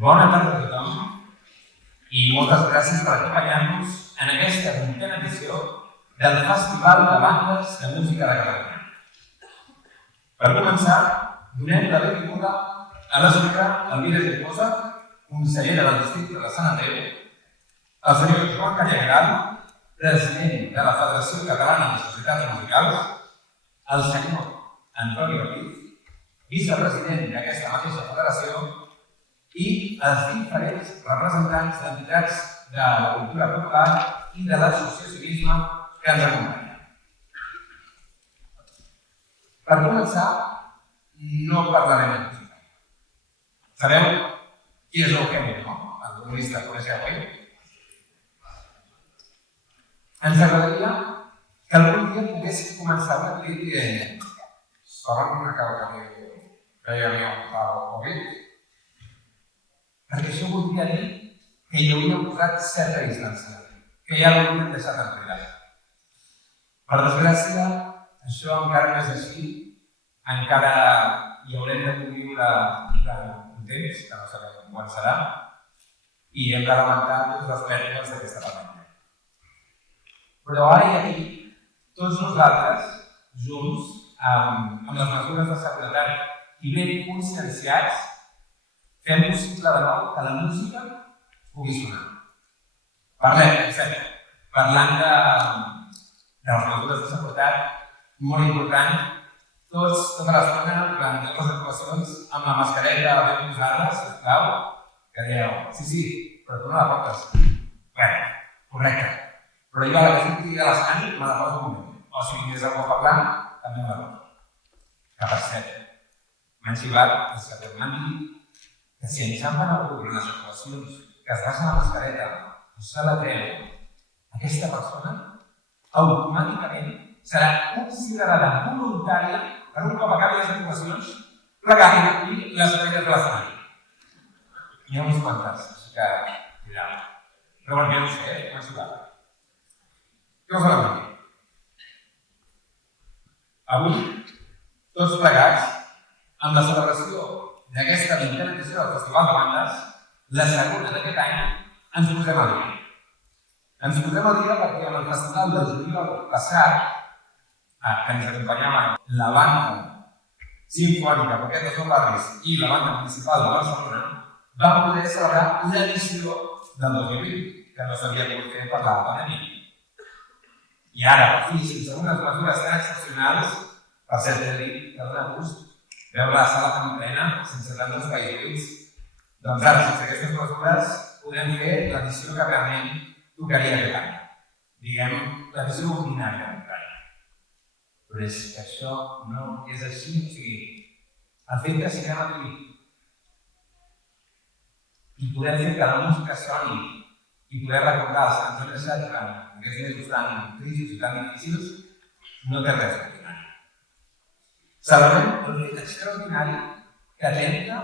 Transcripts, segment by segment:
Bona tarda a tothom i moltes gràcies per acompanyar-nos en aquesta 20a edició del Festival de Bandes de Música de Catalunya. Per començar, donem la benvinguda a la senyora Elvira Girposa, consellera del districte de Sant Andreu, el senyor Joan Callegral, president de la Federació Catalana de Societats Musicals, el senyor Antoni Ortiz, vicepresident d'aquesta mateixa federació, i els diferents representants d'entitats de la cultura popular i de l'associacionisme que ens acompanyen. Per començar, no parlarem de música. Sabeu qui és l'Eugenio, no? El humorista, coneixeu, oi? Ens agradaria que algun dia poguéssim començar una activitat dient «Saben una cosa que hi havia el Covid?» Perquè això voldria dir que hi hauríem posat certa distància, que ja l'hauríem deixat enrere. Per desgràcia, això encara no és així, encara hi haurem de conviure durant un temps, que no sabem quan serà, i hem de lamentar totes les pèrdues d'aquesta pandèmia. Però ara i aquí, tots nosaltres, junts, amb les mesures de seguretat i ben conscienciats, fem possible de nou que la música pugui sonar. Parlant de les mesures de seguretat, molt important, tota l'estona, durant totes les actuacions, amb la mascareta ben posada, sisplau, que dieu, sí, però tu no la portes. Bé, correcte. Però jo a la que surti de l'escani me la poso un moment. O si vingués algú a parlar, també me la poso. Que per cert, m'han xivat els que m'han dit que si enxampen algú durant les actuacions, que es baixa la mascareta o se la treu, aquesta persona automàticament serà considerada voluntària per un cop acabi les actuacions plegar i les orelles de l'escenari. Hi ha uns quantes, així que cuidado. Però perquè no sé, m'ha ajudat. Què us ha de dir? Avui, tots plegats, amb la celebració d'aquesta 20a edició del Festival de Bandes, la segona d'aquest any, ens posem al dia. Ens posem al dia perquè amb el festival del juliol passat, que ens acompanyava la banda simfònica Paquetes dels Barris i la banda municipal de Barcelona, vam poder celebrar l'edició del 2020, que no s'havia pogut fer per la pandèmia. I ara, per fi, sense unes mesures tan excepcionals, per cert, he dit que dona gust veure la sala tan plena, sense tants espais buits, doncs ara, sense aquestes mesures, podem fer l'edició que realment tocaria aquest any. Diguem, l'edició ordinària d'aquest any. Però és que això no és així. O sigui, el fet que siguem aquí i podem fer que la música soni i poder recordar els que ens han deixat durant aquests mesos tan tristos i tan difícils, no té res d'ordinari. Celebrem el fet extraordinari que 30,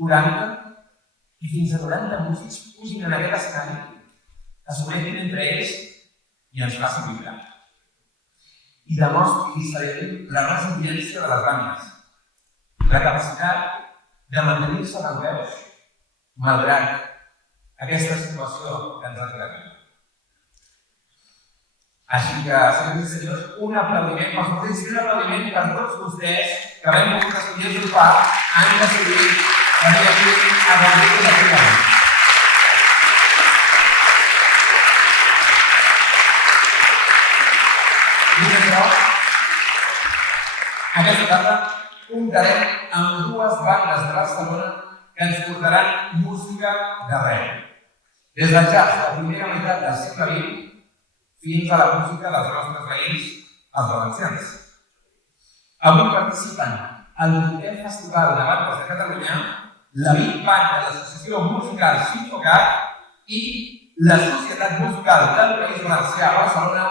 40 i fins a 90 músics pugin en aquest escenari, es connectin entre ells i ens facin vibrar. I demostri i celebrin la resiliència de les bandes, la capacitat de mantenir-se en veus, malgrat aquesta situació que ens ha tocat. Així que, senyors i senyors, un aplaudiment pels músics i un aplaudiment per tots vostès que vam pogut escollir el sopar han decidit venir aquí a gaudir de la vida. Dit això, aquesta tarda comptarem amb dues bandes de Barcelona que ens portaran música d'arreu. Des del jazz de la primera meitat del segle XX fins a la música dels nostres veïns, els valencians. Avui participen al 20è Festival de Bandes de Catalunya, la Big Band de l'Associació Musical Sinfocat i la Societat Musical del País Valencià a Barcelona,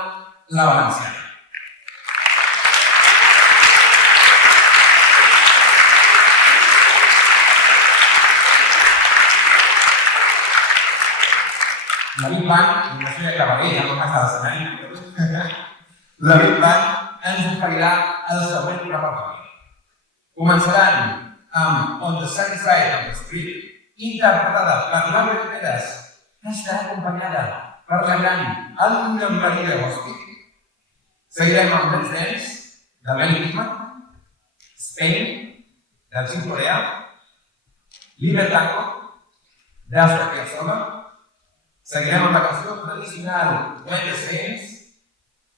la Valenciana. La Big Band, no sé que va bé, ja no passa l'escenari, la Big Band ens oferirà el següent repertori. Començaran amb On the Sunny Side of the Street interpretada per Laura Peres, que estarà acompanyada per la gran Anna Maria Bosch. Seguirem amb els nens de l'Enigma, Spain, del Xip Coreà, Libertango, d'Astor Piazzolla. Seguirem amb la cançó tradicional When the Saints.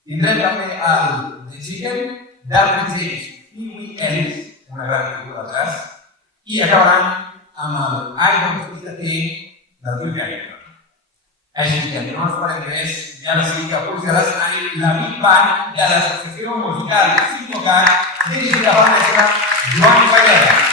Tindrem també el The Chicken, d'Alfred James i Wee Ellis, una gran figura de jazz, i acabaran amb el I Don't Feel a Thing del Bill Gaither. Així que no ens farem més, ja no sigui que pugi a l'escenari la Big Band de l'Associació Musical Simbocat, dirigida per el mestre Joan Falleda.